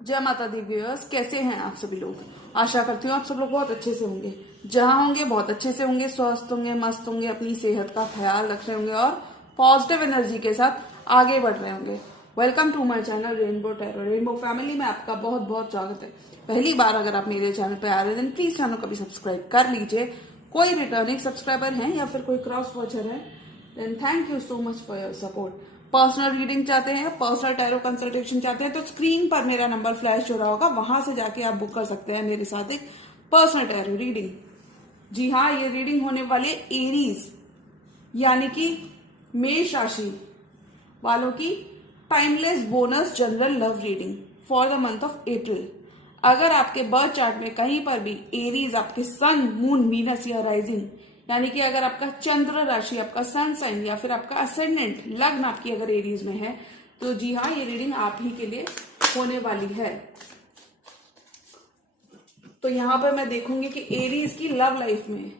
जय माता the viewers, कैसे हैं आप सभी लोग। आशा करती हूँ आप सब लोग बहुत अच्छे से होंगे। जहां होंगे बहुत अच्छे से होंगे, स्वस्थ होंगे, मस्त होंगे, अपनी सेहत का ख्याल रख रहे होंगे और पॉजिटिव एनर्जी के साथ आगे बढ़ रहे होंगे। Welcome to my channel Rainbow Tarot. Rainbow family में आपका बहुत बहुत स्वागत है। पहली बार अगर आप मेरे चैनल पे आ रहे हैं प्लीज चैनल को भी सब्सक्राइब कर लीजिए। कोई रिटर्निंग सब्सक्राइबर हैं या फिर कोई क्रॉस वॉचर है, then thank you so much for your support. Personal reading चाहते हैं, पर्सनल टैरो कंसल्टेशन चाहते हैं तो स्क्रीन पर मेरा नंबर फ्लैश हो रहा होगा, वहां से जाके आप बुक कर सकते हैं मेरे साथ एक पर्सनल टैरो रीडिंग। जी हाँ, ये रीडिंग होने वाले एरीज यानी कि मेष राशि वालों की timeless bonus general love reading for the month of April. अगर आपके बर्थ चार्ट में कहीं पर भी एरीज, आपके सन, मून, वीनस या राइजिंग यानी कि अगर आपका चंद्र राशि, आपका सन साइन या फिर आपका असेंडेंट लग्न आपकी अगर एरीज में है तो जी हाँ, ये रीडिंग आप ही के लिए होने वाली है। तो यहां पर मैं देखूंगी कि एरीज की लव लाइफ में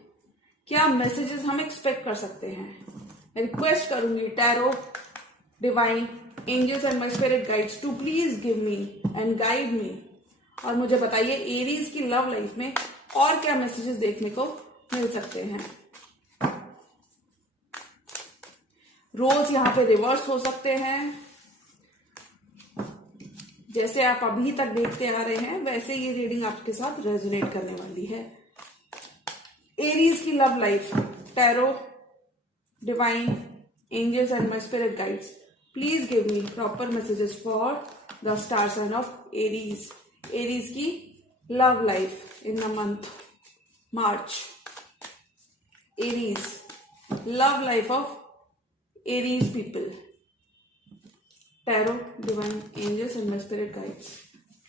क्या मैसेजेस हम एक्सपेक्ट कर सकते हैं। मैं रिक्वेस्ट करूंगी tarot, divine, angels and my spirit guides to please give me and guide me और मुझे बताइए एरीज की लव लाइफ में और क्या मैसेजेस देखने को मिल सकते हैं। रोल्स यहाँ पे रिवर्स हो सकते हैं, जैसे आप अभी तक देखते आ रहे हैं वैसे ये रीडिंग आपके साथ रेजोनेट करने वाली है। एरीज की love life, tarot, divine, angels and my spirit guides please give me proper messages for the star sign of Aries. Aries की love life in the month March. Aries, love life of Aries people. Tarot, divine, angels and my spirit guides.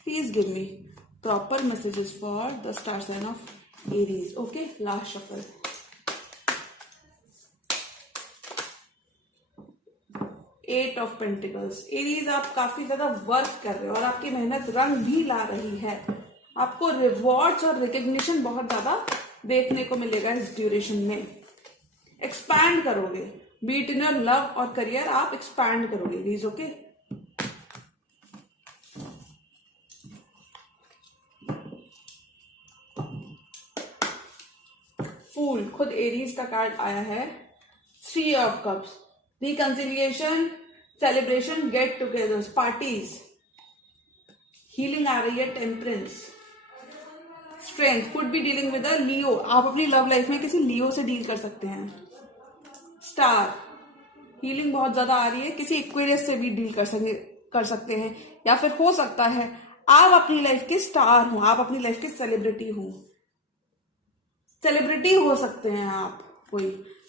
Please give me proper messages for the star sign of Aries. Okay, last shuffle. Eight of Pentacles. Aries, आप काफी ज्यादा work कर रहे हो और आपकी मेहनत रंग भी ला रही है। आपको रिवॉर्ड्स और रिकग्निशन बहुत ज्यादा देखने को मिलेगा इस ड्यूरेशन में। एक्सपैंड करोगे, बीट इन योर लव और करियर, आप एक्सपैंड करोगे एरीज। ओके, फूल, खुद एरीज का कार्ड आया है। 3 of cups, reconciliation, celebration, get togethers, parties, healing आ रही है। Temperance, strength, could be dealing with a Leo. आप अपनी लव लाइफ में किसी लियो से डील कर सकते हैं। स्टार, हीलिंग बहुत ज्यादा आ रही है, किसी इक्वेरियस से भी डील कर सकते हैं या फिर हो सकता है आप अपनी लाइफ के स्टार हो, आप अपनी लाइफ के सेलिब्रिटी हो सकते हैं आप। कोई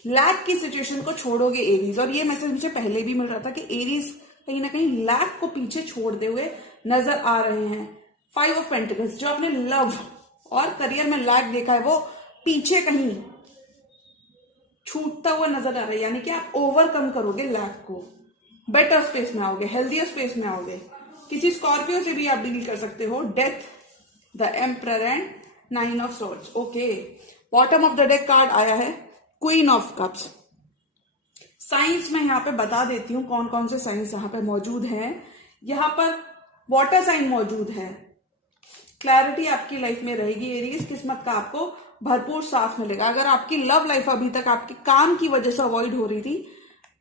लैक की सिचुएशन को छोड़ोगे एरीज, और ये मैसेज मुझे पहले भी मिल रहा था कि एरीज कहीं ना कहीं लैक को पीछे छोड़ते हुए नजर आ रहे हैं। 5 ऑफ पेंटिकल्स, जो आपने लव और करियर में लैक देखा है वो पीछे कहीं छूटता हुआ नजर आ रहा है, यानी कि आप ओवरकम करोगे लैक को, बेटर स्पेस में आओगे, हेल्दियर स्पेस में आओगे। किसी स्कॉर्पियो से भी आप डील कर सकते हो। Death, the emperor and 9 of swords. Okay, bottom of the deck card आया है क्वीन ऑफ कप्स। साइंस में यहाँ पे बता देती हूँ कौन कौन से साइंस यहाँ पे मौजूद हैं। यहाँ पर वाटर साइन मौजूद है। क्लैरिटी आपकी लाइफ में रहेगी एरीज, किस्मत का आपको भरपूर साथ मिलेगा। अगर आपकी लव लाइफ अभी तक आपके काम की वजह से अवॉइड हो रही थी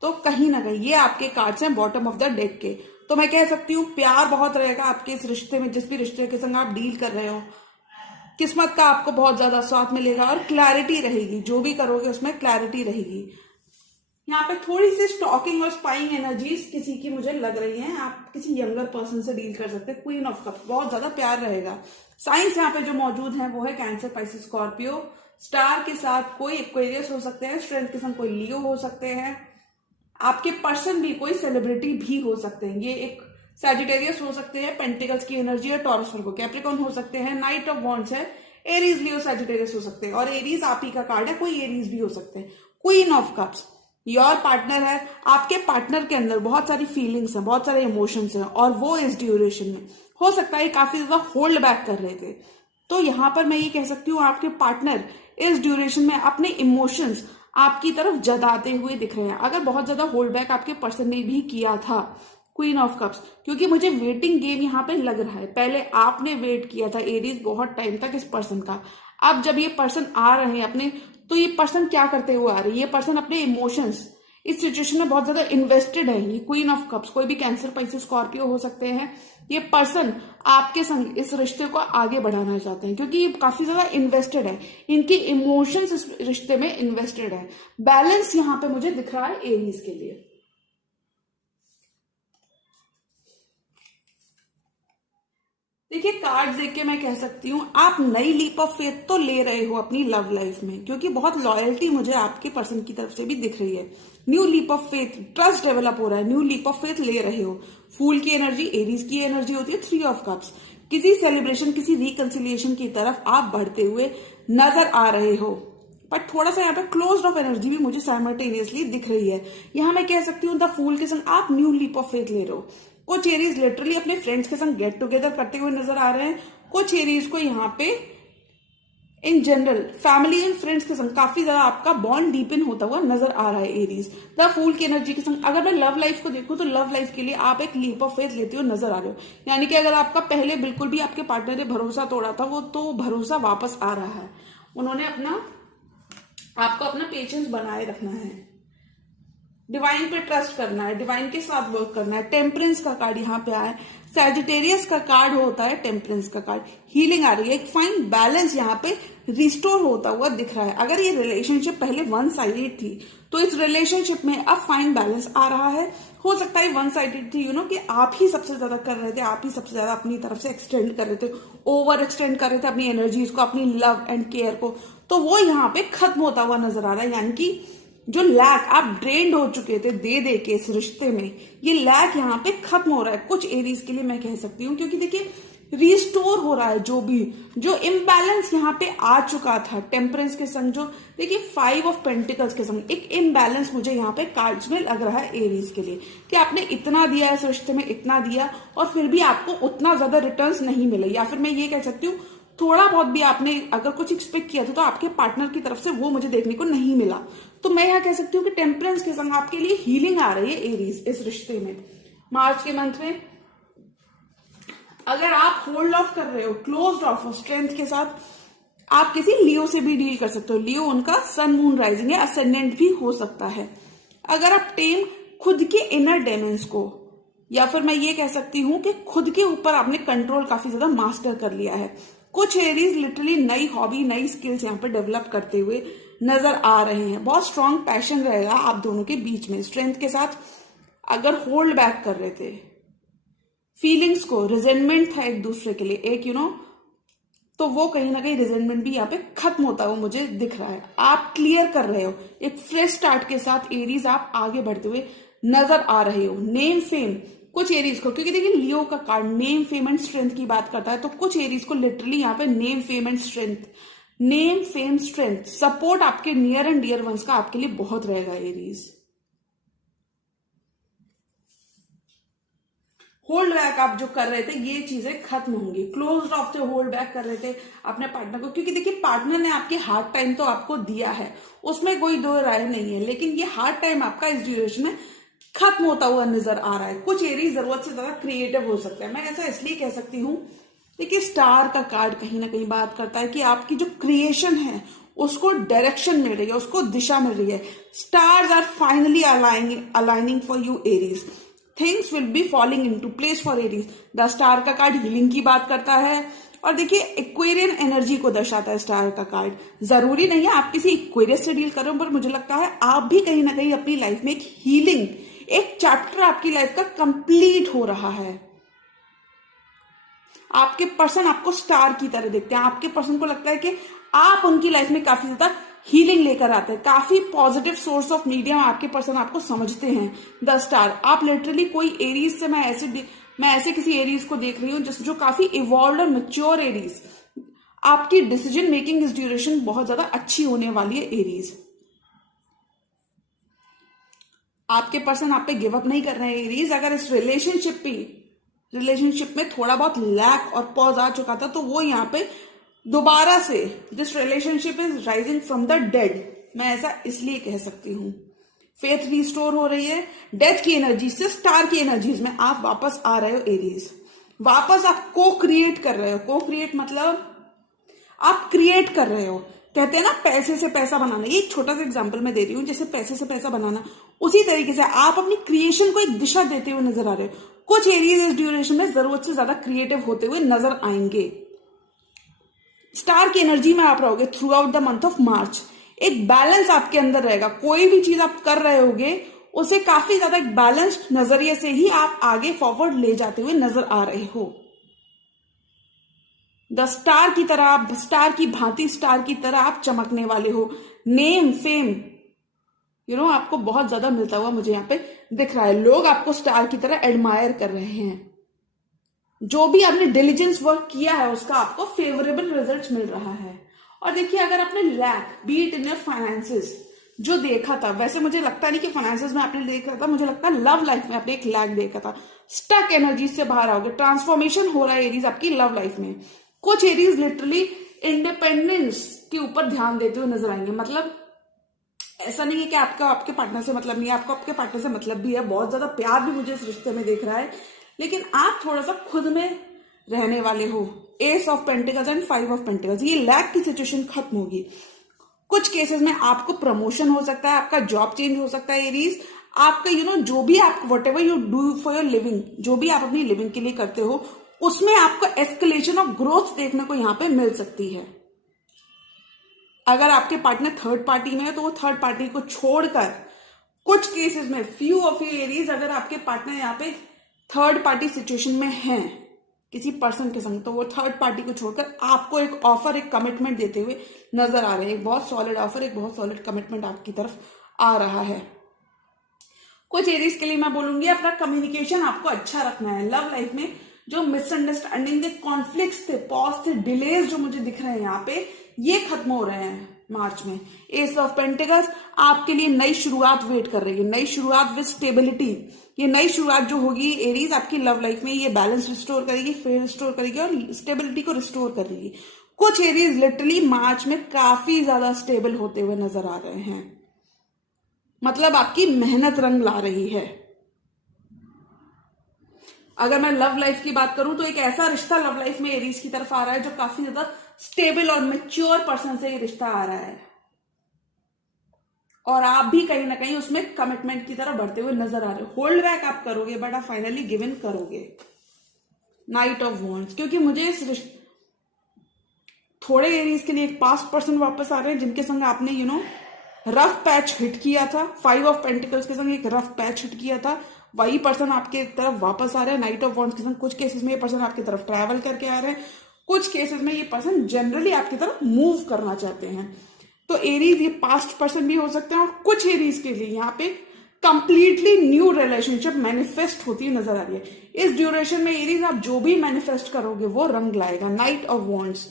तो कहीं ना कहीं ये आपके कार्ड्स हैं बॉटम ऑफ द डेक के। तो मैं कह सकती हूँ प्यार बहुत रहेगा आपके इस रिश्ते में, जिस भी रिश्ते के संग आप डील कर रहे हो। किस्मत का आपको बहुत ज्यादा साथ मिलेगा और क्लैरिटी रहेगी, जो भी करोगे उसमें क्लैरिटी रहेगी। यहाँ पे थोड़ी सी स्टॉकिंग और स्पाइंग एनर्जीज किसी की मुझे लग रही हैं। आप किसी यंगर पर्सन से डील कर सकते हैं। क्वीन ऑफ कप्स, बहुत ज्यादा प्यार रहेगा। साइंस यहाँ पे जो मौजूद है वो है कैंसर, पाइसिस, स्कॉर्पियो। स्टार के साथ कोई एक्वेरियस हो सकते हैं, स्ट्रेंथ के साथ कोई लियो हो सकते हैं। आपके पर्सन भी कोई सेलिब्रिटी भी हो सकते हैं। ये एक सैजिटेरियस हो सकते हैं, पेंटिकल्स की एनर्जी है, टॉरस, वर्गो, कैप्रिकॉर्न हो सकते हैं, नाइट ऑफ वॉन्ड्स है, एरीज, लियो, सैजिटेरियस हो सकते हैं। और एरीज आप ही का कार्ड है, कोई एरीज भी हो सकते हैं। Queen of cups, your partner है। आपके पार्टनर के अंदर बहुत सारी फीलिंग्स हैं, बहुत सारे इमोशंस हैं और वो इस ड्यूरेशन में हो सकता है काफी ज्यादा होल्ड बैक कर रहे थे। तो यहां पर मैं ये कह सकती हूँ आपके पार्टनर इस ड्यूरेशन में अपने इमोशंस आपकी तरफ जताते हुए दिख रहे हैं। अगर बहुत ज्यादा होल्ड बैक आपके पर्सन ने भी किया था क्वीन ऑफ कप्स, क्योंकि मुझे वेटिंग गेम यहाँ पे लग रहा है। पहले आपने वेट किया था एरीज बहुत टाइम तक इस पर्सन का, अब जब ये पर्सन आ रहे हैं अपने, तो ये पर्सन क्या करते हुए आ रहे हैं, ये पर्सन अपने इमोशंस इस सिचुएशन में बहुत ज्यादा इन्वेस्टेड है। ये क्वीन ऑफ कप्स कोई भी कैंसर, पाइसेस, स्कॉर्पियो हो सकते हैं। ये पर्सन आपके संग इस रिश्ते को आगे बढ़ाना चाहते हैं, क्योंकि ये काफी ज्यादा इन्वेस्टेड है, इनकी इमोशंस इस रिश्ते में इन्वेस्टेड है। बैलेंस यहाँ पे मुझे दिख रहा है एरीज के लिए। देखिए कार्ड देख के मैं कह सकती हूँ आप नई लीप ऑफ फेथ तो ले रहे हो अपनी लव लाइफ में, क्योंकि बहुत लॉयल्टी मुझे आपके पर्सन की तरफ से भी दिख रही है। New leap of faith, trust develop हो रहा है, न्यू लीप ऑफ फेथ ले रहे हो। फूल की एनर्जी एरीज की एनर्जी होती है। 3 ऑफ कप्स, किसी सेलिब्रेशन, किसी रिकंसिलिएशन की तरफ आप बढ़ते हुए नजर आ रहे हो, बट थोड़ा सा यहाँ पे क्लोज्ड ऑफ एनर्जी भी मुझे साइमल्टेनियसली दिख रही है। यहाँ मैं कह सकती हूँ द फूल के संग आप न्यू लीप ऑफ फेथ ले रहे हो। कुछ एरीज लिटरली अपने फ्रेंड्स के संग गेट टुगेदर करते हुए नजर आ रहे हैं, कुछ एरीज को यहाँ पे in general family and friends के संग काफी ज्यादा आपका बॉन्ड डीपन होता हुआ नजर आ रहा है एरीज। द फूल की एनर्जी के संग अगर मैं लव लाइफ को देखूं तो लव लाइफ के लिए आप एक लीप ऑफ फेथ लेते हुए नजर आ रहे हो, यानी कि अगर आपका पहले बिल्कुल भी आपके पार्टनर ने भरोसा तोड़ा था, वो तो भरोसा वापस आ रहा है। उन्होंने आपको अपना पेशेंस बनाए रखना है, डिवाइन पे ट्रस्ट करना है, डिवाइन के साथ वर्क करना है। टेम्परेंस का कार्ड यहाँ पे आया है, सैजिटेरियस का कार्ड होता है टेम्परेंस का कार्ड। हीलिंग आ रही है, एक फाइन बैलेंस यहाँ पे रिस्टोर होता हुआ दिख रहा है। अगर ये रिलेशनशिप पहले वन साइडेड थी तो इस रिलेशनशिप में अब फाइन बैलेंस आ रहा है। हो सकता है वन साइडेड थी कि आप ही सबसे ज्यादा कर रहे थे, आप ही सबसे ज्यादा अपनी तरफ से एक्सटेंड कर रहे थे, ओवर एक्सटेंड कर रहे थे अपनी एनर्जीज को, अपनी लव एंड केयर को, तो वो यहाँ पे खत्म होता हुआ नजर आ रहा है। यानी कि जो लैक आप ड्रेन्ड हो चुके थे दे के इस रिश्ते में, ये लैक यहाँ पे खत्म हो रहा है कुछ एरीज के लिए मैं कह सकती हूँ, क्योंकि देखिए रिस्टोर हो रहा है जो इम्बैलेंस यहाँ पे आ चुका था टेम्परेंस के संग। जो देखिए 5 ऑफ पेंटिकल्स के संग एक इम्बैलेंस मुझे यहाँ पे कार्ड्स में लग रहा है एरीज के लिए, कि आपने इतना दिया इस रिश्ते में, इतना दिया और फिर भी आपको उतना ज्यादा रिटर्न्स नहीं मिले, या फिर मैं ये कह सकती हूँ थोड़ा बहुत भी आपने अगर कुछ एक्सपेक्ट किया था तो आपके पार्टनर की तरफ से वो मुझे देखने को नहीं मिला। तो मैं यहाँ कह सकती हूँ कि टेम्परेंस के संग आपके लिए हीलिंग आ रही है एरीज इस रिश्ते में। मार्च के मंथ में अगर आप होल्ड ऑफ कर रहे हो, क्लोज्ड ऑफ स्ट्रेंथ के साथ, आप किसी लियो से भी डील कर सकते हो। लियो उनका सन मून राइजिंग या असेंडेंट भी हो सकता है। अगर आप टेम खुद के इनर डेमन्स को, या फिर मैं ये कह सकती हूँ कि खुद के ऊपर आपने कंट्रोल काफी ज्यादा मास्टर कर लिया है। कुछ एरीज लिटरली नई हॉबी, नई स्किल्स यहाँ पे डेवलप करते हुए नजर आ रहे हैं। बहुत स्ट्रांग पैशन रहेगा आप दोनों के बीच में। स्ट्रेंथ के साथ अगर होल्ड बैक कर रहे थे फीलिंग्स को, रिजेंटमेंट था एक दूसरे के लिए, एक तो वो कहीं ना कहीं रिजेंटमेंट भी यहाँ पे खत्म होता हुआ मुझे दिख रहा है। आप क्लियर कर रहे हो एक फ्रेश स्टार्ट के साथ एरीज, आप आगे बढ़ते हुए नजर आ रहे हो। नेम फेम कुछ एरीज को, क्योंकि देखिए लियो का card name fame and strength की बात करता है, तो कुछ एरीज को लिटरली यहाँ पे name fame and strength, name fame strength support आपके नियर एंड डियर वंस का आपके लिए बहुत रहेगा एरीज। होल्ड बैक आप जो कर रहे थे ये चीजें खत्म होंगी। क्लोज ऑफ थे, होल्ड बैक कर रहे थे अपने पार्टनर को, क्योंकि देखिए पार्टनर ने आपके हार्ड टाइम तो आपको दिया है, उसमें कोई दो राय नहीं है, लेकिन ये हार्ड टाइम आपका इस ड्यूरेशन में खत्म होता हुआ नजर आ रहा है। कुछ एरीज जरूरत से ज्यादा क्रिएटिव हो सकता है। मैं ऐसा इसलिए कह सकती हूँ, देखिए स्टार का कार्ड कहीं ना कहीं बात करता है कि आपकी जो क्रिएशन है उसको डायरेक्शन मिल रही है, उसको दिशा मिल रही है। Stars are finally aligning for you Aries, things will be falling into place for Aries. The star का कार्ड हीलिंग की बात करता है, और देखिए एक्वेरियन एनर्जी को दर्शाता है स्टार का कार्ड। जरूरी नहीं है आप किसी एक्वेरियस से डील कर रहे हो, पर मुझे लगता है आप भी कहीं ना कहीं अपनी लाइफ में एक हीलिंग, एक चैप्टर आपकी लाइफ का कंप्लीट हो रहा है। आपके पर्सन आपको स्टार की तरह देखते हैं, आपके पर्सन को लगता है कि आप उनकी लाइफ में काफी ज्यादा हीलिंग लेकर आते हैं, काफी पॉजिटिव सोर्स ऑफ मीडियम आपके पर्सन आपको समझते हैं। द स्टार, आप लिटरली कोई एरीज से, मैं ऐसे किसी एरीज को देख रही हूँ जो काफी इवॉल्व और मैच्योर एरीज, आपकी डिसीजन मेकिंग इस ड्यूरेशन बहुत ज्यादा अच्छी होने वाली है एरीज। आपके पर्सन आप पे गिव अप नहीं कर रहे हैं एरीज। अगर इस रिलेशनशिप में थोड़ा बहुत लैक और पॉज आ चुका था, तो वो यहाँ पे दोबारा से this relationship is rising from the dead, मैं ऐसा इसलिए कह सकती हूँ। फेथ रिस्टोर हो रही है, डेथ की एनर्जी से स्टार की एनर्जीज में आप वापस आ रहे हो एरीज। वापस आप को क्रिएट कर रहे हो। को क्रिएट मतलब आप क्रिएट कर रहे हो। कहते हैं ना पैसे से पैसा बनाना, ये एक छोटा सा एग्जांपल मैं दे रही हूं, जैसे पैसे से पैसा बनाना, उसी तरीके से आप अपनी क्रिएशन को एक दिशा देते हुए नजर आ रहे हो। कुछ एरियाज इस ड्यूरेशन में जरूरत से ज्यादा क्रिएटिव होते हुए नजर आएंगे। स्टार की एनर्जी में आप रहोगे through out the month of March. एक बैलेंस आपके अंदर रहेगा। कोई भी चीज आप कर रहे होगे उसे काफी ज्यादा एक बैलेंस्ड नजरिए से ही आप आगे फॉरवर्ड ले जाते हुए नजर आ रहे हो। द स्टार की तरह आप, स्टार की भांति, स्टार की तरह आप चमकने वाले हो। नेम फेम आपको बहुत ज्यादा मिलता हुआ मुझे यहाँ पे दिख रहा है। लोग आपको स्टार की तरह एडमायर कर रहे हैं। जो भी आपने डिलीजेंस वर्क किया है उसका आपको फेवरेबल रिजल्ट्स मिल रहा है। और देखिए, अगर आपने lack be it in your finances जो देखा था, वैसे मुझे लगता नहीं कि फाइनेंसेस में आपने देखा था, मुझे लगता है लव लाइफ में आपने एक लैक देखा था। स्टक एनर्जी से बाहर आओगे। ट्रांसफॉर्मेशन हो रहा है एरीज आपकी लव लाइफ में। कुछ एरीज लिटरली इंडिपेंडेंस के ऊपर ध्यान देते हुए नजर आएंगे। मतलब ऐसा नहीं है कि आपका आपके पार्टनर से मतलब नहीं है, आपको आपके पार्टनर से मतलब भी है। बहुत ज्यादा प्यार भी मुझे इस रिश्ते में दिख रहा है, लेकिन आप थोड़ा सा खुद में रहने वाले हो। S of pentacles and 5 of pentacles, ये लैक की सिचुएशन खत्म होगी। कुछ केसेस में आपको प्रमोशन हो सकता है, आपका जॉब चेंज हो सकता है एरीज। आपका जो भी आप what ever you do for your living, जो भी आप अपनी लिविंग के लिए करते हो, उसमें आपको एस्केलेशन ऑफ ग्रोथ देखने को यहाँ पे मिल सकती है। अगर आपके पार्टनर थर्ड पार्टी में है तो वो थर्ड पार्टी को छोड़कर, कुछ केसेस में फ्यू ऑफ यू एरीज, अगर आपके पार्टनर यहाँ पे थर्ड पार्टी सिचुएशन में हैं किसी पर्सन के संग, तो वो थर्ड पार्टी को छोड़कर आपको एक ऑफर, एक कमिटमेंट देते हुए नजर आ रहे हैं। एक बहुत सॉलिड ऑफर, एक बहुत सॉलिड कमिटमेंट आपकी तरफ आ रहा है। कुछ एरीज के लिए मैं बोलूंगी अपना कम्युनिकेशन आपको अच्छा रखना है। लव लाइफ में जो मिसअंडरस्टैंडिंग थे, कॉन्फ्लिक्ट्स थे, पॉज थे, डिलेज जो मुझे दिख रहे हैं यहाँ पे, ये खत्म हो रहे हैं मार्च में। एस ऑफ पेंटिकल्स आपके लिए नई शुरुआत वेट कर रही है। नई शुरुआत विद स्टेबिलिटी। ये नई शुरुआत जो होगी एरीज आपकी लव लाइफ में, ये बैलेंस रिस्टोर करेगी, फेयर रिस्टोर करेगी और स्टेबिलिटी को रिस्टोर करेगी। कुछ एरीज लिटरली मार्च में काफी ज्यादा स्टेबल होते हुए नजर आ रहे हैं। मतलब आपकी मेहनत रंग ला रही है। अगर मैं लव लाइफ की बात करूं तो एक ऐसा रिश्ता लव लाइफ में एरीज की तरफ आ रहा है जो काफी ज्यादा स्टेबल और मैच्योर पर्सन से ये रिश्ता आ रहा है, और आप भी कहीं ना कहीं उसमें कमिटमेंट की तरफ बढ़ते हुए नजर आ रहे हो। होल्ड बैक आप करोगे बट आप फाइनली गिव इन करोगे। नाइट ऑफ वॉन्ड्स, क्योंकि मुझे इस थोड़े एरीज के लिए एक पास्ट पर्सन वापस आ रहे हैं जिनके संग आपने रफ पैच हिट किया था। 5 ऑफ पेंटिकल्स के संग एक रफ पैच हिट किया था, वही पर्सन आपके तरफ वापस आ रहा है। नाइट ऑफ वॉन्ड्स के संग कुछ केसेस में ये पर्सन आपकी तरफ ट्रैवल करके आ रहे हैं, कुछ केसेस में ये पर्सन जनरली आपकी तरफ मूव करना चाहते हैं। तो एरीज ये पास्ट पर्सन भी हो सकते हैं, और कुछ एरीज के लिए यहाँ पे कंप्लीटली न्यू रिलेशनशिप मैनिफेस्ट होती नजर आ रही है। इस ड्यूरेशन में एरीज आप जो भी मैनिफेस्ट करोगे वो रंग लाएगा। नाइट ऑफ वॉन्ड्स,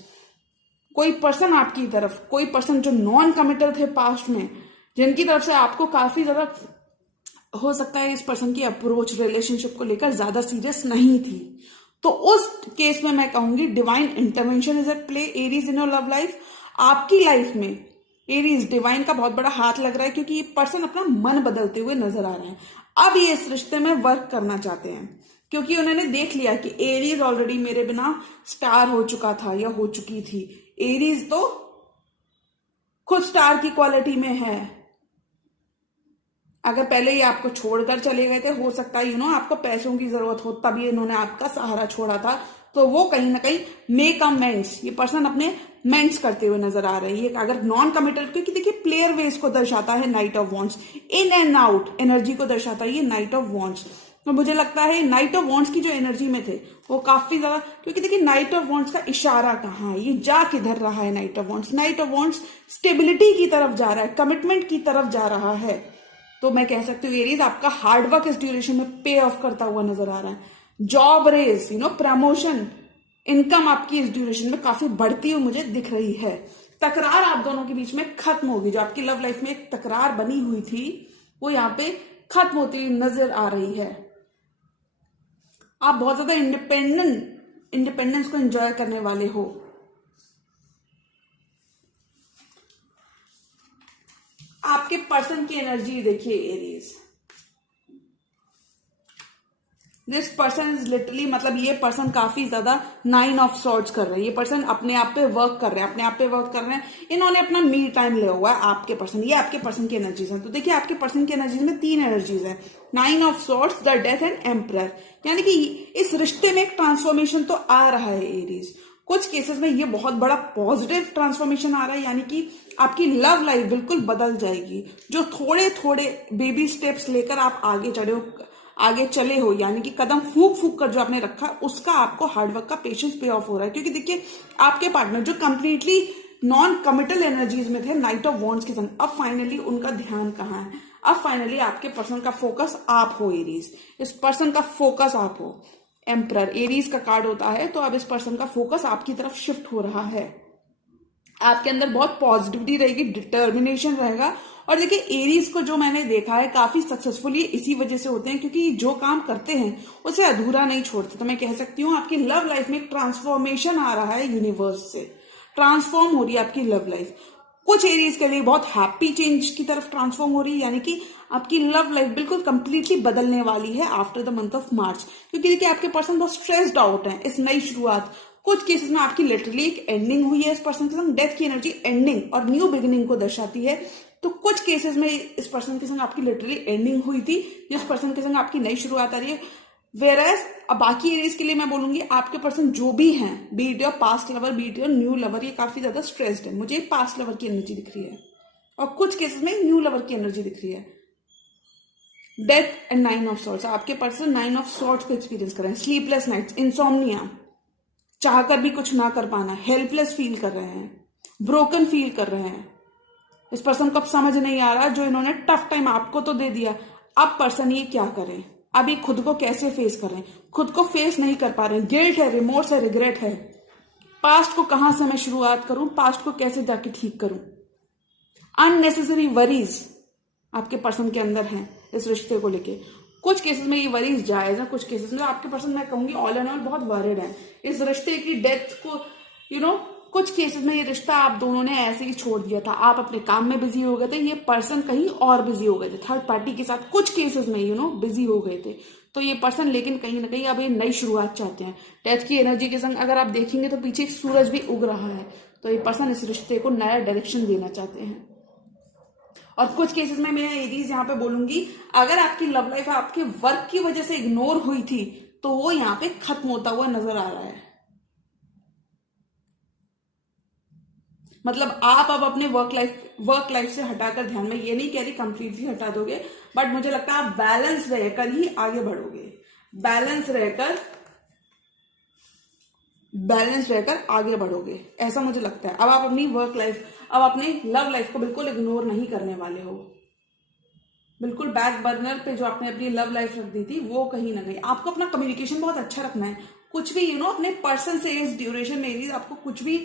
कोई पर्सन आपकी तरफ, कोई पर्सन जो नॉन कमिटल थे पास्ट में, जिनकी तरफ से आपको काफी ज्यादा हो सकता है इस पर्सन की अप्रोच रिलेशनशिप को लेकर ज्यादा सीरियस नहीं थी, तो उस केस में मैं कहूंगी divine intervention is at play Aries in your love life. आपकी लाइफ में एरीज डिवाइन का बहुत बड़ा हाथ लग रहा है, क्योंकि ये पर्सन अपना मन बदलते हुए नजर आ रहे हैं। अब ये इस रिश्ते में वर्क करना चाहते हैं, क्योंकि उन्होंने देख लिया कि एरीज ऑलरेडी मेरे बिना स्टार हो चुका था या हो चुकी थी। एरीज तो खुद स्टार की क्वालिटी में है। अगर पहले ही आपको छोड़कर चले गए थे, हो सकता है आपको पैसों की जरूरत हो, तभी इन्होंने आपका सहारा छोड़ा था, तो वो कहीं ना कहीं मेक अमेंड्स, ये पर्सन अपने मेंट्स करते हुए नजर आ रही है। अगर नॉन कमिटल, क्योंकि देखिए प्लेयर वेज को दर्शाता है night of wands, in and out energy को दर्शाता है ये नाइट ऑफ वॉन्ड्स। तो मुझे लगता है नाइट ऑफ वॉन्ड्स की जो एनर्जी में थे वो काफी ज्यादा, क्योंकि देखिए नाइट ऑफ वॉन्ड्स का इशारा कहाँ है, ये जा किधर रहा है। Night of wands, night of wands stability की तरफ जा रहा है, कमिटमेंट की तरफ जा रहा है। तो मैं कह सकती हूँ एरीज आपका हार्डवर्क इस ड्यूरेशन में पे ऑफ करता हुआ नजर आ रहा है। जॉब रेज, प्रमोशन, इनकम आपकी इस ड्यूरेशन में काफी बढ़ती हुई मुझे दिख रही है। तकरार आप दोनों के बीच में खत्म होगी। जो आपकी लव लाइफ में एक तकरार बनी हुई थी वो यहाँ पे खत्म होती हुई नजर आ रही है। आप बहुत ज्यादा इंडिपेंडेंस को एंजॉय करने वाले हो। आपके पर्सन की एनर्जी देखिए Aries, this person is literally, मतलब ये पर्सन काफी ज्यादा 9 ऑफ सॉर्ड्स कर रहे हैं। ये पर्सन अपने आप पे वर्क कर रहे हैं, अपने आप पे वर्क कर रहे हैं। इन्होंने अपना मी टाइम लिया हुआ है। आपके पर्सन, ये आपके पर्सन की एनर्जीज हैं। तो देखिए आपके पर्सन की एनर्जीज में 3 एनर्जीज हैं, 9 of swords, the death and emperor. यानी कि इस रिश्ते में एक ट्रांसफॉर्मेशन तो आ रहा है एरीज। कुछ केसेस में ये बहुत बड़ा पॉजिटिव ट्रांसफॉर्मेशन आ रहा है, यानी कि आपकी लव लाइफ बिल्कुल बदल जाएगी। जो थोड़े थोड़े बेबी स्टेप्स लेकर आप आगे चले हो, यानी कि कदम फूक फूक कर जो आपने रखा, उसका आपको हार्डवर्क का पेशेंस पे ऑफ हो रहा है। क्योंकि देखिए आपके पार्टनर जो कंप्लीटली नॉन कमिटल एनर्जीज में थे, नाइट ऑफ वॉन्ड्स के संग, अब फाइनली उनका ध्यान कहाँ है? अब फाइनली आपके पर्सन का फोकस आप हो एरीज, इस पर्सन का फोकस आप हो। एम्परर एरीज का कार्ड होता है, तो अब इस पर्सन का फोकस आपकी तरफ शिफ्ट हो रहा है। आपके अंदर बहुत पॉजिटिविटी रहेगी, डिटर्मिनेशन रहेगा। और देखिए एरीज को जो मैंने देखा है काफी सक्सेसफुली इसी वजह से होते हैं, क्योंकि जो काम करते हैं उसे अधूरा नहीं छोड़ते। तो मैं कह सकती हूँ आपकी लव लाइफ में एक ट्रांसफॉर्मेशन आ रहा है, यूनिवर्स से ट्रांसफॉर्म हो रही है आपकी लव लाइफ। कुछ एरीज के लिए बहुत हैप्पी चेंज की तरफ ट्रांसफॉर्म हो रही है, यानी कि आपकी लव लाइफ बिल्कुल कंप्लीटली बदलने वाली है after the month of March. क्योंकि देखिए आपके पर्सन बहुत स्ट्रेस्ड आउट है इस नई शुरुआत। कुछ केसेस में आपकी लिटरली एक एंडिंग हुई है इस पर्सन के संग, डेथ की एनर्जी एंडिंग और न्यू बिगिनिंग को दर्शाती है। तो कुछ केसेस में इस पर्सन के संग आपकी लिटरली एंडिंग हुई थी, जिस पर्सन के संग आपकी नई शुरुआत आ रही है। वेरएज अब बाकी एरीज के लिए मैं बोलूंगी आपके पर्सन जो भी हैं, B it your past lover, B it your new lover, ये काफी ज्यादा स्ट्रेस्ड है। मुझे पास्ट लवर की एनर्जी दिख रही है और कुछ केसेस में न्यू लवर की एनर्जी दिख रही है। डेथ एंड 9 ऑफ सॉर्ड्स, आपके पर्सन 9 ऑफ सॉर्ड्स को एक्सपीरियंस कर रहे हैं। स्लीपलेस नाइट्स, इंसोम्निया, चाहकर भी कुछ ना कर पाना, हेल्पलेस फील कर रहे हैं, ब्रोकन फील कर रहे हैं। इस पर्सन को अब समझ नहीं आ रहा, जो इन्होंने टफ टाइम आपको तो दे दिया, अब पर्सन ये क्या करे, अब ये खुद को कैसे फेस कर रहे हैं, खुद को फेस नहीं कर पा रहे हैं। गिल्ट है, रिमोर्स है, रिग्रेट है। पास्ट को कहां से मैं शुरुआत करूं, पास्ट को कैसे जाके ठीक करूं। अननेसेसरी वरीज आपके पर्सन के अंदर हैं इस रिश्ते को लेके। कुछ केसेस में ये वरीज जायज है, कुछ केसेस में आपके पर्सन मैं कहूंगी ऑल एंड ऑल बहुत वरीड है इस रिश्ते की डेथ को। कुछ केसेस में ये रिश्ता आप दोनों ने ऐसे ही छोड़ दिया था, आप अपने काम में बिजी हो गए थे, ये पर्सन कहीं और बिजी हो गए थे थर्ड पार्टी के साथ, कुछ केसेस में बिजी हो गए थे। तो ये पर्सन लेकिन कहीं ना कहीं अब ये नई शुरुआत चाहते हैं। डेथ की एनर्जी के संग अगर आप देखेंगे तो पीछे एक सूरज भी उग रहा है, तो ये पर्सन इस रिश्ते को नया डायरेक्शन देना चाहते हैं। और कुछ केसेस में मैं एरीज यहाँ पे बोलूंगी, अगर आपकी लव लाइफ आपके वर्क की वजह से इग्नोर हुई थी, तो वो यहाँ पे खत्म होता हुआ नजर आ रहा है। मतलब आप अब अपने वर्क लाइफ से हटाकर ध्यान में, ये नहीं कह रही कंप्लीटली हटा दोगे, बट मुझे लगता है आप बैलेंस रहकर ही आगे बढ़ोगे। बैलेंस रहकर आगे बढ़ोगे, ऐसा मुझे लगता है। अब आप अपनी अब अपनी लव लाइफ को बिल्कुल इग्नोर नहीं करने वाले हो। बिल्कुल बैक बर्नर पे जो आपने अपनी लव लाइफ रख दी थी, वो कहीं ना कहीं आपको अपना कम्युनिकेशन बहुत अच्छा रखना है। कुछ भी अपने पर्सन से इस ड्यूरेशन में आपको कुछ भी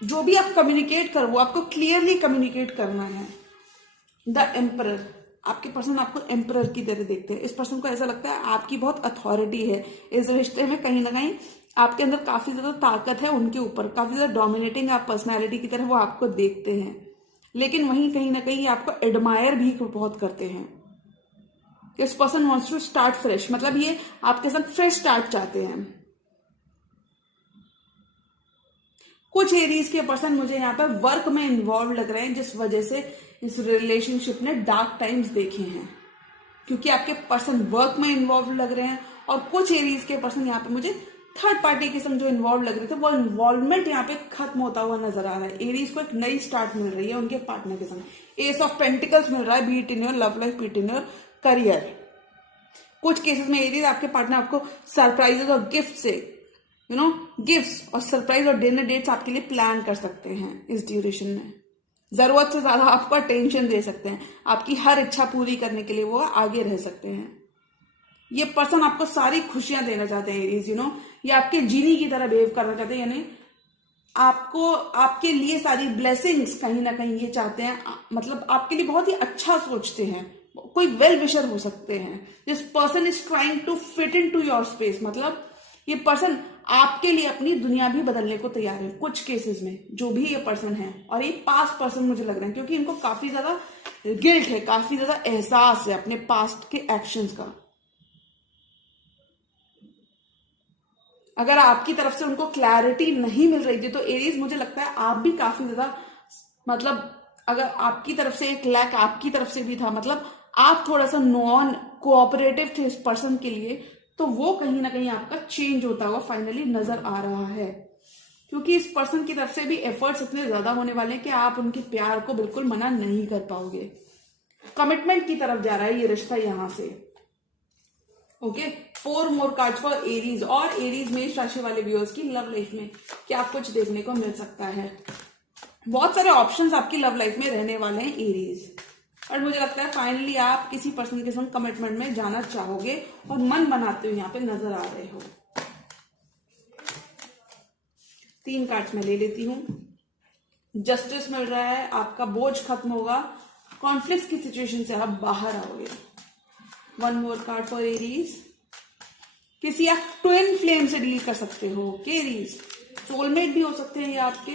जो भी आप कम्युनिकेट करो, वो आपको क्लियरली कम्युनिकेट करना है। द एम्परर, आपके पर्सन आपको एम्परर की तरह देखते हैं। इस पर्सन को ऐसा लगता है आपकी बहुत अथॉरिटी है इस रिश्ते में, कहीं ना कहीं आपके अंदर काफी ज्यादा ताकत है उनके ऊपर, काफी ज्यादा डोमिनेटिंग आप पर्सनैलिटी की तरह वो आपको देखते हैं। लेकिन वहीं कहीं ना कहीं आपको एडमायर भी बहुत करते हैं। This person wants to start fresh, मतलब ये आपके साथ फ्रेश स्टार्ट चाहते हैं। कुछ एरीज के पर्सन मुझे यहाँ पर वर्क में इन्वॉल्व लग रहे हैं, जिस वजह से इस रिलेशनशिप ने डार्क टाइम्स देखे हैं, क्योंकि आपके पर्सन वर्क में इन्वॉल्व लग रहे हैं। और कुछ एरीज के पर्सन यहाँ पे मुझे थर्ड पार्टी के संग जो इन्वॉल्व लग रहे थे, वो इन्वॉल्वमेंट यहाँ पे खत्म होता हुआ नजर आ रहा है। एरीज को एक नई स्टार्ट मिल रही है उनके पार्टनर के संग। एस ऑफ पेंटिकल्स मिल रहा है, B it in your love life, B it in your career. कुछ केसेस में एरीज आपके पार्टनर आपको सरप्राइजेस और गिफ्ट से गिफ्ट्स और सरप्राइज और डिनर डेट्स आपके लिए प्लान कर सकते हैं इस ड्यूरेशन में। जरूरत से ज्यादा आपको अटेंशन दे सकते हैं, आपकी हर इच्छा पूरी करने के लिए वो आगे रह सकते हैं। ये पर्सन आपको सारी खुशियां देना चाहते हैं एरीज, ये आपके जीनी की तरह बिहेव करना चाहते हैं, यानी आपको आपके लिए सारी ब्लेसिंग्स कहीं ना कहीं ये चाहते हैं। मतलब आपके लिए बहुत ही अच्छा सोचते हैं, कोई वेल विशर हो सकते हैं। This person is trying to fit in to your space, मतलब ये पर्सन आपके लिए अपनी दुनिया भी बदलने को तैयार है कुछ केसेस में, जो भी ये पर्सन है। और ये पास्ट पर्सन मुझे लग रहा है, क्योंकि इनको काफी ज्यादा गिल्ट है, काफी ज्यादा एहसास है अपने पास्ट के एक्शंस का। अगर आपकी तरफ से उनको क्लैरिटी नहीं मिल रही थी तो एरीज मुझे लगता है आप भी काफी ज्यादा, मतलब अगर आपकी तरफ से एक लैक आपकी तरफ से भी था, मतलब आप थोड़ा सा नॉन कोऑपरेटिव थे इस पर्सन के लिए, तो वो कहीं ना कहीं आपका चेंज होता हुआ फाइनली नजर आ रहा है। क्योंकि इस पर्सन की तरफ से भी एफर्ट्स इतने ज्यादा होने वाले हैं कि आप उनके प्यार को बिल्कुल मना नहीं कर पाओगे। कमिटमेंट की तरफ जा रहा है ये रिश्ता यहां से। Okay, 4 more cards for Aries. और एरीज मेष राशि वाले व्यूअर्स की लव लाइफ में क्या कुछ देखने को मिल सकता है। बहुत सारे ऑप्शंस आपकी लव लाइफ में रहने वाले हैं एरीज, और मुझे लगता है फाइनली आप किसी पर्सन के संग कमिटमेंट में जाना चाहोगे और मन बनाते हुए यहां पे नजर आ रहे हो। 3 कार्ड्स मैं ले लेती हूं। जस्टिस मिल रहा है, आपका बोझ खत्म होगा, कॉन्फ्लिक्ट की सिचुएशन से आप बाहर आओगे। 1 मोर कार्ड फॉर एरीज। किसी आप ट्विन फ्लेम से डील कर सकते हो एरीज, सोलमेट भी हो सकते हैं ये आपके।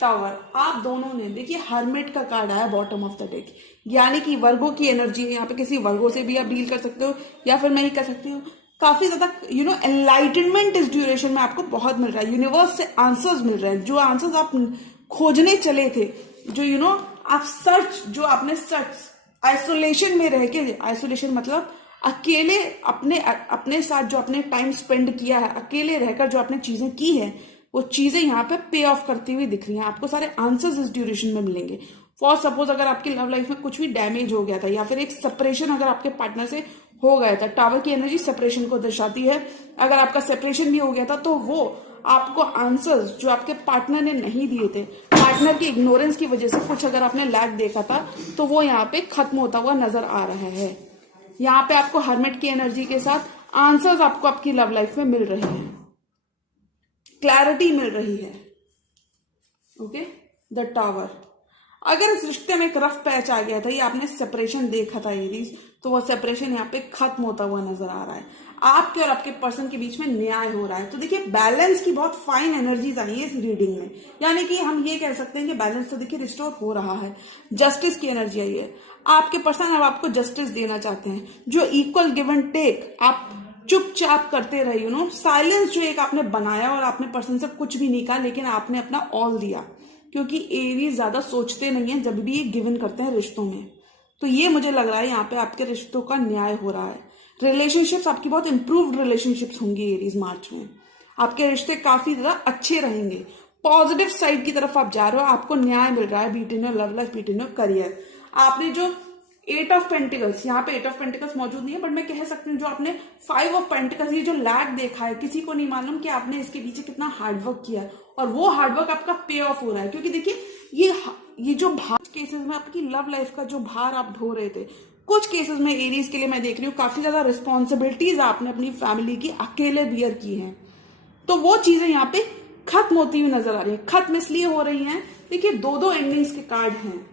टावर, आप दोनों ने देखिए हर्मिट का कार्ड आया बॉटम ऑफ द डेक, यानी कि वर्गो की एनर्जी है यहाँ पे। किसी वर्गो से भी आप डील कर सकते हो, या फिर मैं ही कर सकती हूँ। काफी ज्यादा एनलाइटनमेंट इस ड्यूरेशन में आपको बहुत मिल रहा है। यूनिवर्स से आंसर्स मिल रहे हैं, जो आंसर्स आप खोजने चले थे, जो आप जो आपने सर्च आइसोलेशन में रह के, आइसोलेशन मतलब अकेले अपने साथ जो आपने टाइम स्पेंड किया है, अकेले रहकर जो आपने चीजें की है, वो चीजें यहाँ पे पे ऑफ करती हुई दिख रही हैं। आपको सारे आंसर्स इस ड्यूरेशन में मिलेंगे। फॉर सपोज अगर आपकी लव लाइफ में कुछ भी डैमेज हो गया था, या फिर एक सेपरेशन अगर आपके पार्टनर से हो गया था, टावर की एनर्जी सेपरेशन को दर्शाती है। अगर आपका सेपरेशन भी हो गया था तो वो आपको आंसर्स जो आपके पार्टनर ने नहीं दिए थे, पार्टनर की इग्नोरेंस की वजह से कुछ अगर आपने लैक देखा था, तो वो यहाँ पे खत्म होता हुआ नजर आ रहा है। यहाँ पे आपको हर्मिट की एनर्जी के साथ आंसर्स आपको आपकी लव लाइफ में मिल रहे हैं, क्लैरिटी मिल रही है। Okay, the tower. अगर इस रिश्ते में एक रफ पैच आ गया था, ये आपने सेपरेशन देखा था एरीज, तो वो सेपरेशन यहाँ पे खत्म होता हुआ नजर आ रहा है। आपके और आपके पर्सन के बीच में न्याय हो रहा है। तो देखिए बैलेंस की बहुत फाइन एनर्जीज आई है इस रीडिंग में, यानी कि हम ये कह सकते हैं कि बैलेंस तो देखिए रिस्टोर हो रहा है। जस्टिस की एनर्जी आई है। आपके पर्सन अब आपको जस्टिस देना चाहते हैं, जो इक्वल गिव एंड टेक आप चुपचाप करते रहे। साइलेंस जो एक आपने बनाया, और आपने पर्सन से कुछ भी नहीं कहा, लेकिन आपने अपना ऑल दिया। क्योंकि एरीज ज्यादा सोचते नहीं है जब भी ये गिवन करते हैं रिश्तों में। तो ये मुझे लग रहा है यहाँ पे आपके रिश्तों का न्याय हो रहा है। रिलेशनशिप्स आपकी बहुत इंप्रूव्ड रिलेशनशिप्स होंगी एरीज मार्च में। आपके रिश्ते काफी ज्यादा अच्छे रहेंगे, पॉजिटिव साइड की तरफ आप जा रहे हो। आपको न्याय मिल रहा है be it in your love life, be it in your career. आपने जो 8 ऑफ पेंटिकल्स, यहाँ पे 8 ऑफ पेंटिकल्स मौजूद नहीं है, बट मैं कह सकती हूँ जो आपने 5 ऑफ पेंटिकल्स, ये जो लैक देखा है, किसी को नहीं मालूम कि आपने इसके पीछे कितना हार्डवर्क किया है, और वो हार्डवर्क आपका पे ऑफ हो रहा है। क्योंकि देखिए ये जो भार केसेस में आपकी लव लाइफ का जो भार आप ढो रहे थे, कुछ केसेस में एरीज के लिए मैं देख रही हूँ काफी ज्यादा रिस्पॉन्सिबिलिटीज आपने अपनी फैमिली की अकेले बियर की हैं, तो वो चीजें यहाँ पे खत्म होती हुई नजर आ रही है। खत्म इसलिए हो रही हैं, देखिए 2-2 एंडिंग्स के कार्ड हैं।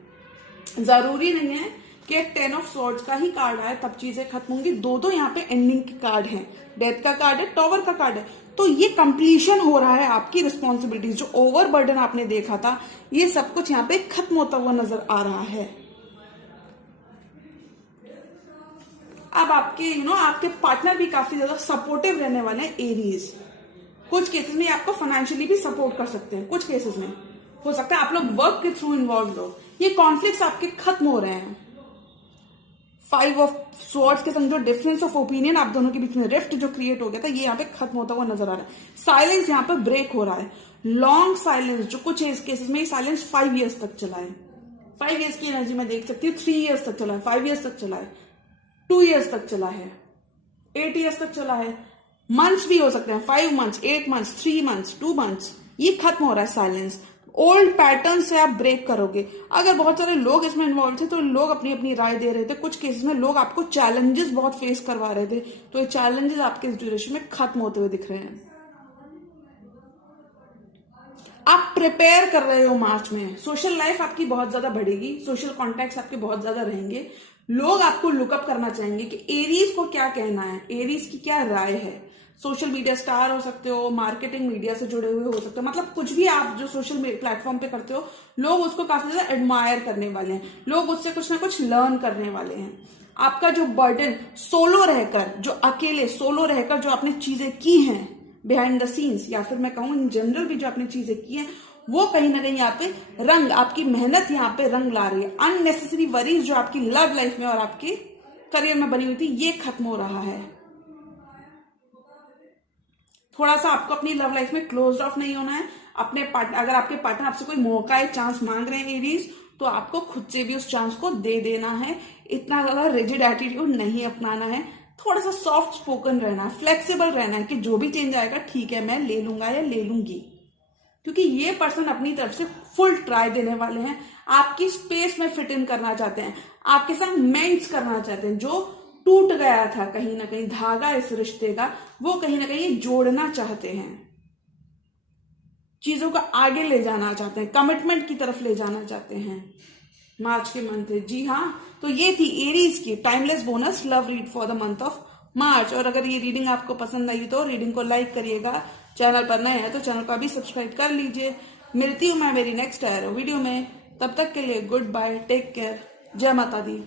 जरूरी नहीं है कि 10 ऑफ स्वॉर्ड्स का ही कार्ड आए तब चीजें खत्म होंगी। 2-2 यहाँ पे एंडिंग के कार्ड हैं। डेथ का कार्ड है, टॉवर का कार्ड है। तो ये कंप्लीशन हो रहा है आपकी रिस्पॉन्सिबिलिटीज, जो ओवर बर्डन आपने देखा था, ये सब कुछ यहाँ पे खत्म होता हुआ नजर आ रहा है। अब आपके आपके पार्टनर भी काफी ज्यादा सपोर्टिव रहने वाले हैं एरीज। कुछ केसेस में आपको फाइनेंशियली भी सपोर्ट कर सकते हैं, कुछ केसेस में हो सकता है आप लोग वर्क के थ्रू इन्वॉल्व हो। ये कॉन्फ्लिक्ट्स आपके खत्म हो रहे हैं। 5 ऑफ स्वॉर्ड्स के संग जो डिफरेंस ऑफ ओपिनियन आप दोनों के बीच में रिफ्ट जो क्रिएट हो गया था, ये यहाँ पे खत्म होता हुआ नजर आ रहा है। साइलेंस यहाँ पे ब्रेक हो रहा है। लॉन्ग साइलेंस, जो कुछ केसेस में साइलेंस 5 ईयर्स तक चला है। 5 ईयर्स की एनर्जी में देख सकती हूँ। 3 ईयर्स तक चला है, 5 ईयर्स तक चला है, 2 ईयर्स तक चला है, 8 ईयर्स तक चला है। मंथ्स भी हो सकते हैं, 5 मंथ्स, 8 मंथ्स, 3 मंथ्स, 2 मंथ्स। ये खत्म हो रहा है साइलेंस। ओल्ड पैटर्न से आप ब्रेक करोगे। अगर बहुत सारे लोग इसमें इन्वॉल्व थे तो लोग अपनी अपनी राय दे रहे थे। कुछ केसेस में लोग आपको चैलेंजेस बहुत फेस करवा रहे थे, तो ये चैलेंजेस आपके इस ड्यूरेशन में खत्म होते हुए दिख रहे हैं। आप प्रिपेयर कर रहे हो मार्च में। सोशल लाइफ आपकी बहुत ज्यादा बढ़ेगी, सोशल कॉन्टैक्ट्स आपके बहुत ज्यादा रहेंगे। लोग आपको लुकअप करना चाहेंगे कि एरीज को क्या कहना है, एरीज की क्या राय है। सोशल मीडिया स्टार हो सकते हो, मार्केटिंग मीडिया से जुड़े हुए हो सकते हो, मतलब कुछ भी आप जो सोशल प्लेटफॉर्म पे करते हो, लोग उसको काफी ज्यादा एडमायर करने वाले हैं, लोग उससे कुछ ना कुछ लर्न करने वाले हैं। आपका जो बर्डन सोलो रहकर, जो अकेले सोलो रहकर जो आपने चीजें की हैं बिहाइंड द सीन्स, या फिर मैं कहूं इन जनरल भी जो आपने चीजें की हैं, वो कहीं ना कहीं यहाँ पे रंग, आपकी मेहनत यहाँ पे रंग ला रही है। अननेसेसरी वरीज जो आपकी लव लाइफ में और आपके करियर में बनी हुई थी, ये खत्म हो रहा है। थोड़ा सा आपको अपनी लव लाइफ में क्लोज ऑफ नहीं होना है। अपने पार्टनर, अगर आपके पार्टनर आपसे कोई मौका है, चांस मांग रहे हैं एरीज, तो आपको खुद से भी उस चांस को दे देना है। इतना ज्यादा रिजिड एटीट्यूड नहीं अपनाना है, थोड़ा सा सॉफ्ट स्पोकन रहना है, फ्लेक्सिबल रहना है कि जो भी चेंज आएगा ठीक है, मैं ले लूंगा या ले लूंगी, क्योंकि ये पर्सन अपनी तरफ से फुल ट्राई देने वाले हैं। आपकी स्पेस में फिट इन करना चाहते हैं, आपके साथ मेंट्स करना चाहते हैं। जो टूट गया था कहीं ना कहीं धागा इस रिश्ते का, वो कहीं ना कहीं जोड़ना चाहते हैं, चीजों को आगे ले जाना चाहते हैं, कमिटमेंट की तरफ ले जाना चाहते हैं। मार्च के मंथ है जी हाँ। तो ये थी एरीज की timeless bonus love read for the month of March. और अगर ये रीडिंग आपको पसंद आई तो रीडिंग को लाइक करिएगा, चैनल पर नए हैं तो चैनल को अभी सब्सक्राइब कर लीजिए। मिलती हूं मैं मेरी नेक्स्ट वीडियो में, तब तक के लिए गुड बाय, टेक केयर, जय माता दी।